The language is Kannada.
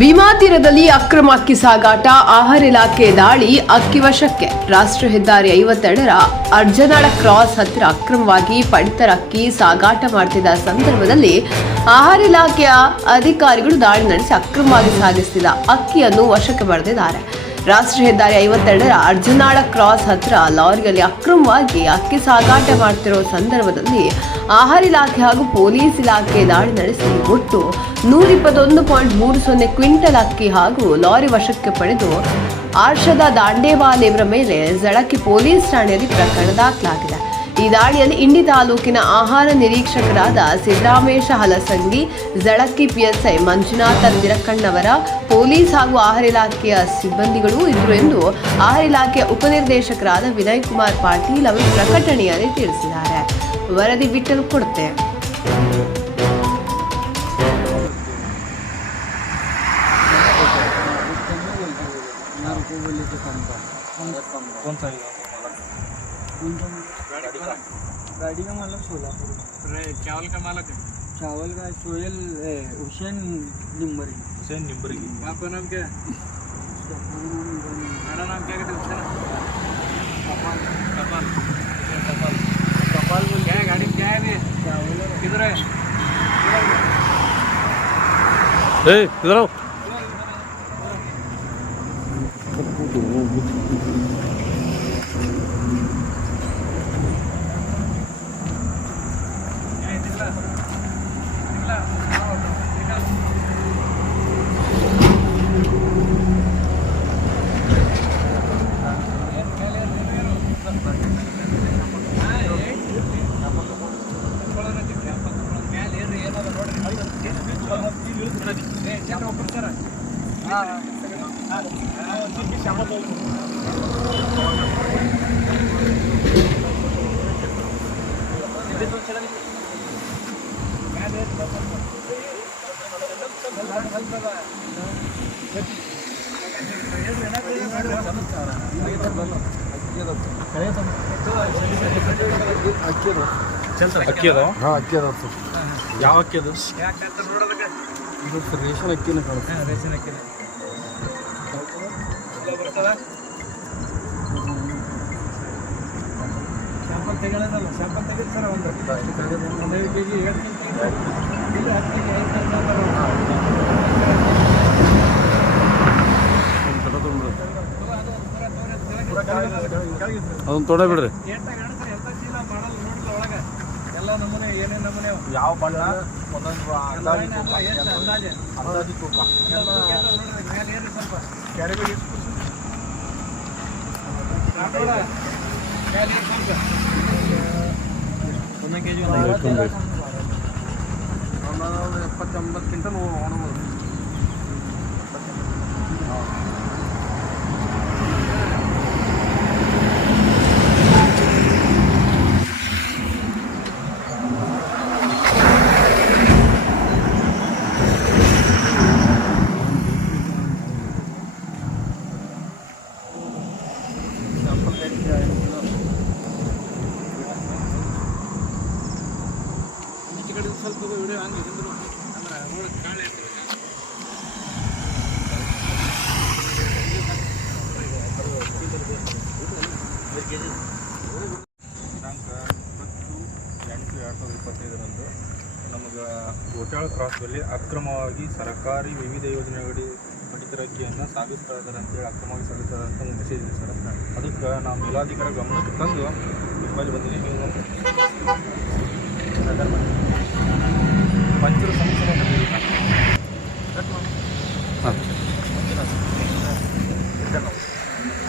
ಭೀಮಾ ತೀರದಲ್ಲಿ ಅಕ್ರಮ ಅಕ್ಕಿ ಸಾಗಾಟ, ಆಹಾರ ಇಲಾಖೆ ದಾಳಿ, ಅಕ್ಕಿ ವಶಕ್ಕೆ. ರಾಷ್ಟ್ರೀಯ ಹೆದ್ದಾರಿ ಐವತ್ತೆರಡರ ಅರ್ಜನಾಳ ಕ್ರಾಸ್ ಹತ್ತಿರ ಅಕ್ರಮವಾಗಿ ಪಡಿತರ ಅಕ್ಕಿ ಸಾಗಾಟ ಮಾಡ್ತಿದ್ದ ಸಂದರ್ಭದಲ್ಲಿ ಆಹಾರ ಇಲಾಖೆಯ ಅಧಿಕಾರಿಗಳು ದಾಳಿ ನಡೆಸಿ ಅಕ್ರಮವಾಗಿ ಸಾಗಿಸ್ತಿದ್ದ ಅಕ್ಕಿಯನ್ನು ವಶಕ್ಕೆ ಪಡೆದಿದ್ದಾರೆ. ರಾಷ್ಟ್ರೀಯ ಹೆದ್ದಾರಿ ಐವತ್ತೆರಡರ ಅರ್ಜನಾಳ ಕ್ರಾಸ್ ಹತ್ತಿರ ಲಾರಿಯಲ್ಲಿ ಅಕ್ರಮವಾಗಿ ಅಕ್ಕಿ ಸಾಗಾಟ ಮಾಡ್ತಿರೋ ಸಂದರ್ಭದಲ್ಲಿ ಆಹಾರ ಇಲಾಖೆ ಹಾಗೂ ಪೊಲೀಸ್ ಇಲಾಖೆ ದಾಳಿ ನಡೆಸಿ ಒಟ್ಟು ನೂರ ಇಪ್ಪತ್ತೊಂದು ಪಾಯಿಂಟ್ ಮೂರು ಸೊನ್ನೆ ಕ್ವಿಂಟಲ್ ಅಕ್ಕಿ ಹಾಗೂ ಲಾರಿ ವಶಕ್ಕೆ ಪಡೆದು ಆರ್ಷದ ದಾಂಡೇವಾಲ್ ಇವರ ಮೇಲೆ ಜಳಕಿ ಪೊಲೀಸ್ ಠಾಣೆಯಲ್ಲಿ ಪ್ರಕರಣ ದಾಖಲಾಗಿದೆ. ಈ ದಾಳಿಯಲ್ಲಿ ಇಂಡಿ ತಾಲೂಕಿನ ಆಹಾರ ನಿರೀಕ್ಷಕರಾದ ಸಿದ್ದರಾಮೇಶ ಹಲಸಂಗಿ ಜಳಕ್ಕಿ ಪಿಎಸ್ಐ ಮಂಜುನಾಥ ತಿರಕಣ್ಣವರ, ಪೊಲೀಸ್ ಹಾಗೂ ಆಹಾರ ಇಲಾಖೆಯ ಸಿಬ್ಬಂದಿಗಳು ಇದ್ರು ಎಂದು ಆಹಾರ ಇಲಾಖೆಯ ಉಪನಿರ್ದೇಶಕರಾದ ವಿನಯ್ ಕುಮಾರ್ ಪಾಟೀಲ್ ಅವರು ಪ್ರಕಟಣೆಯಲ್ಲಿ ತಿಳಿಸಿದ್ದಾರೆ. ವರದಿ ವಿಠಲ್ ಕೊಡುತ್ತೆ कौन सा है गाड़ी का मालक सोलापुर चावल का मालक है चावल का सोहेल ए, हुसैन निम्बरी हुसैन निम्बरी आपका नाम क्या है मेरा नाम क्या कहते हैं हुसैन कपाल कपाल हुसैन कपाल Ei, tudo? ಅಕ್ಕಿ ಅದಾವ ಹಾಂ ಅಕ್ಕಿ ಅದಾವ ಸರ್ ಯಾವ ಅಕ್ಕಿ ಅದು ಇದು ರೇಷನ್ ಅಕ್ಕಿನ ಕಾಣುತ್ತೆ. ಸ್ಯಾಂಪಲ್ ತೆಗೊಳ್ಳೋದಲ್ಲ ಸ್ಯಾಂಪಲ್ ತೆಗೆದು ಸರ್ ಒಂದು ಒಂದೈದು ಕೆ ಜಿ ಎರಡು ಕೆ ಜಿ ಇಲ್ಲ ಹತ್ತು ಕೆ ಜಿ ಅದನ್ನ ತೊಡೆ ಬಿಡ್ರಿ. ಎಲ್ಲ ನಮೂನೆ ಏನೇನು ನಮೂನೆ? ಯಾವ ಬಣ್ಣ ಒಂದೊಂದು ಅಂದಾಜು ತೂಕ. ಎಷ್ಟು ಅಂದಾಜು? ಅಂದಾಜು ತೂಕ. ಎಲ್ಲ ಮೇಲೆ ಏನ್ರಿ ಸ್ವಲ್ಪ. ಕ್ಯಾರಿಗಳು ಎಷ್ಟು ನಾಟೋಡ ಮೇಲೆ ಏನ್ ಸ್ವಲ್ಪ ಒಂದೊಂದು ಕೆ ಜಿ ಒಂದು ಎಪ್ಪತ್ತೊಂಬತ್ತು ಕ್ವಿಂಟಲ್ ಸ್ವಲ್ಪ ವಿಡಿಯೋ ಹಂಗೆ ಹಿಂದ್ರು ಅಂದ್ರೆ ರೋಡ್ ಕಾಳೆ ದಿನಾಂಕ ಇಪ್ಪತ್ತು ಎಂಟು ಎರಡು ಸಾವಿರದ ಇಪ್ಪತ್ತೈದರಂದು ನಮಗೆ ಗೋಟಾಳ ಕ್ರಾಸ್ದಲ್ಲಿ ಅಕ್ರಮವಾಗಿ ಸರ್ಕಾರಿ ವಿವಿಧ ಯೋಜನೆಗಳಡಿ ಪಡಿತರ ಅಕ್ಕಿಯನ್ನು ಸಾಗಿಸ್ತಾ ಇದ್ದಾರೆ ಅಂತೇಳಿ ಅಕ್ರಮವಾಗಿ ಸಾಗಿಸ್ತಾರೆ ಅಂತ ಒಂದು ಮೆಸೇಜ್ ಇದೆ ಸರ್. ಅದಕ್ಕೆ ನಾವು ಮೇಲಾಧಿಕಾರ ಗಮನಕ್ಕೆ ತಂದು ನಿಮ್ಮಲ್ಲಿ ಬಂದಿದ್ದೀವಿ. ನೀವು